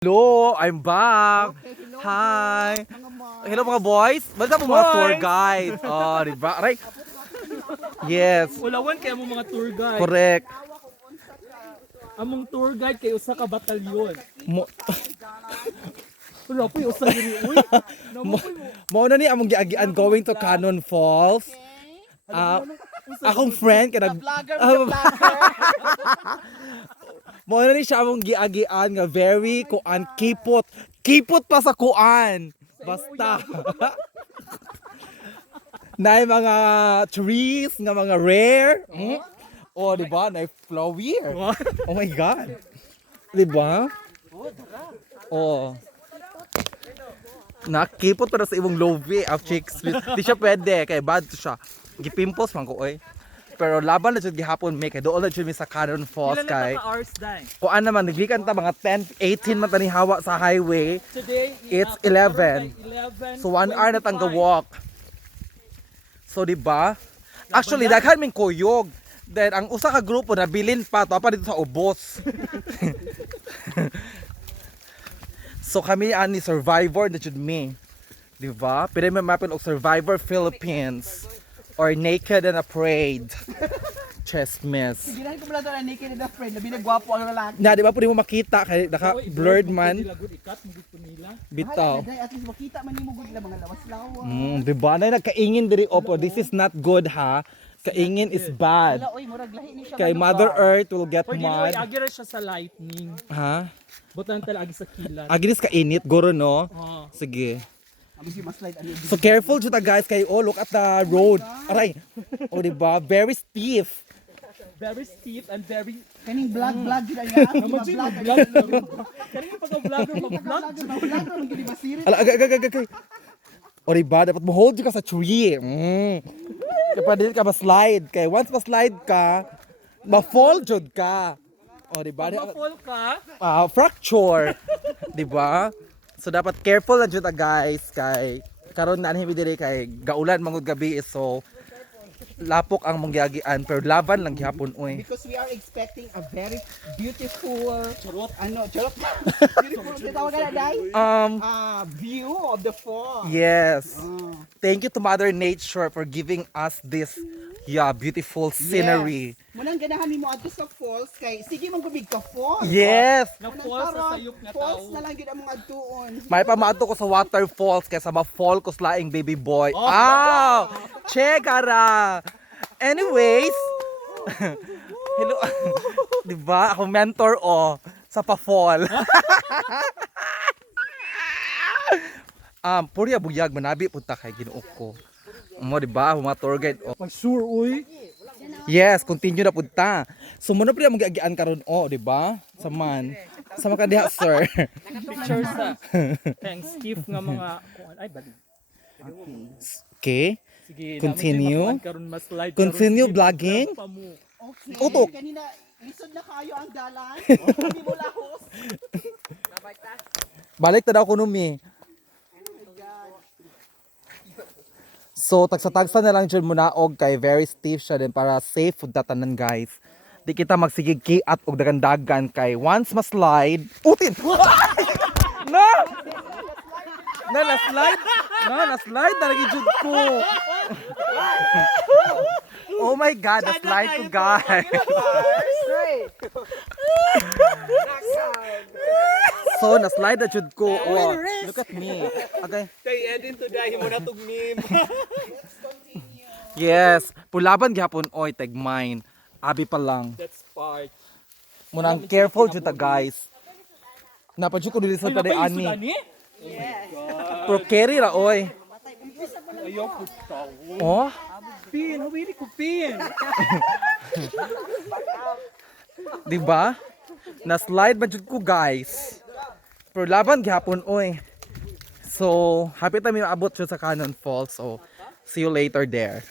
Hello, I'm back. Hi. Hello mga boys. Basta mo mga tour guide. Oh, di ba? Aray. Yes. Ulawan kay mo mga tour guide. Correct. Among tour guide kay usa ka batalyon. Mo Wala po yung usa diri uy. mo na ni among giagian going to Canon Falls. Akong friend kay mo na ni siya among giagian nga very kuan kipot. Kipot pa sa kuan. Basta. Na mga trees nga mga rare. Oh, di ba? Na flower. Oh my god. Di ba? Oh. Nakipot para sa imong lobby of chicks. Di siya pwede kay bad to siya. Gipimpos man ko oy. Pero laban na jud gihapon me kay doon na jud mi sa Canon Falls kay. Hours dai. Kuan naman naglikan ta mga 10, 18 man tani hawa sa highway. Today It's 11. So 1 hour na tang walk. So di ba? Actually daghan ming kuyog. Then ang usa ka grupo nabilin pa to pa dito sa ubos. So kami ani survivor na jud me. Di ba? Pwede may mapin og Survivor Philippines or Naked and Afraid. Chest miss. Hindi ko pala ito na naked and afraid. Labi na gwapo ang lalaki. Na di ba pwede mo makita kay naka blurred man. Bitaw. At least makita man mo good na mga lawas-lawas. Di ba? Na nagkaingin diri opo. This is not good ha. Kaingin is bad. Wala oy, murag lahi ni siya. Kay Mother Earth will get Pwede mad. oy agi ra siya sa lightning. Ha? Butan tala agi sa kilat. Aginis ka init guro no. Oh. Sige. Abi si slide ani. So careful jud guys kay look at the road. Aray. O di ba? Very stiff. Very steep and very Kaning vlog gid niya. Imagine mag-vlog. Kanina pag-vlogger mag-vlog. Vlog man gid basiri. Ala agay. O di ba? Dapat mo hold ka sa tree. Kaya pwede ka ma-slide. Kay once ma-slide ka, ma-fall jud ka. O di ba? Ma-fall ka. Fracture. Di ba? So dapat careful na jud guys kay karon na anhi diri kay gaulan mangud gabi so lapok ang mongyagian pero laban lang gihapon oy. Because we are expecting a very beautiful charot beautiful tawag na dai. View of the fall. Yes. Thank you to Mother Nature for giving us this beautiful scenery. Munang ganahan mi mo adto sa falls kay sige man gubig ka falls. Yes. Na-fall sa sayop nga Falls tao. na lang gid among adtuon. May pamaadto ko sa waterfalls kaysa ma-fall ko sa laing baby boy. Chekara. Anyways, hello. 'Di ba? Ako mentor sa pa-fall. Puri buyag manabi punta kay Ginoo ko. Mo 'di ba? Mga tour guide Sure uy. Yes, continue na punta. So muna pa mong giagian karon 'di ba? Saman. Sama ka diha, sir. Picture sa. Thanks Steve nga mga ay bali. Okay. Sige, Continue. karon mas slide. Continue vlogging. Okay. Utok. Kanina lisod na kayo ang dalan. Hindi mo lahos. Balik ta daw ko numi. So tagsa-tagsa na lang dyan muna og kay very stiff siya din para safe food tatanan guys. Di kita magsigig kiat og dagan-dagan kay once ma-slide. Utin! No! Na-slide na lagi jud ko. Oh my god, na-slide ko guys. So na-slide na jud ko. Oh, look at me. Okay. Kay Edin to dahil mo na tug meme. Yes, pulaban gihapon oy tag mine. Abi pa lang. That's part. Munang careful jud ta guys. Napadyo ko dili sa taday ani. Pero carry ra oy. Ayaw ko tao. Oh, Pin, humili ko pin. di ba? Na-slide man jud ko guys. Pero laban gihapon oy. So, happy ta mi maabot jud sa Canon Falls. So, see you later there.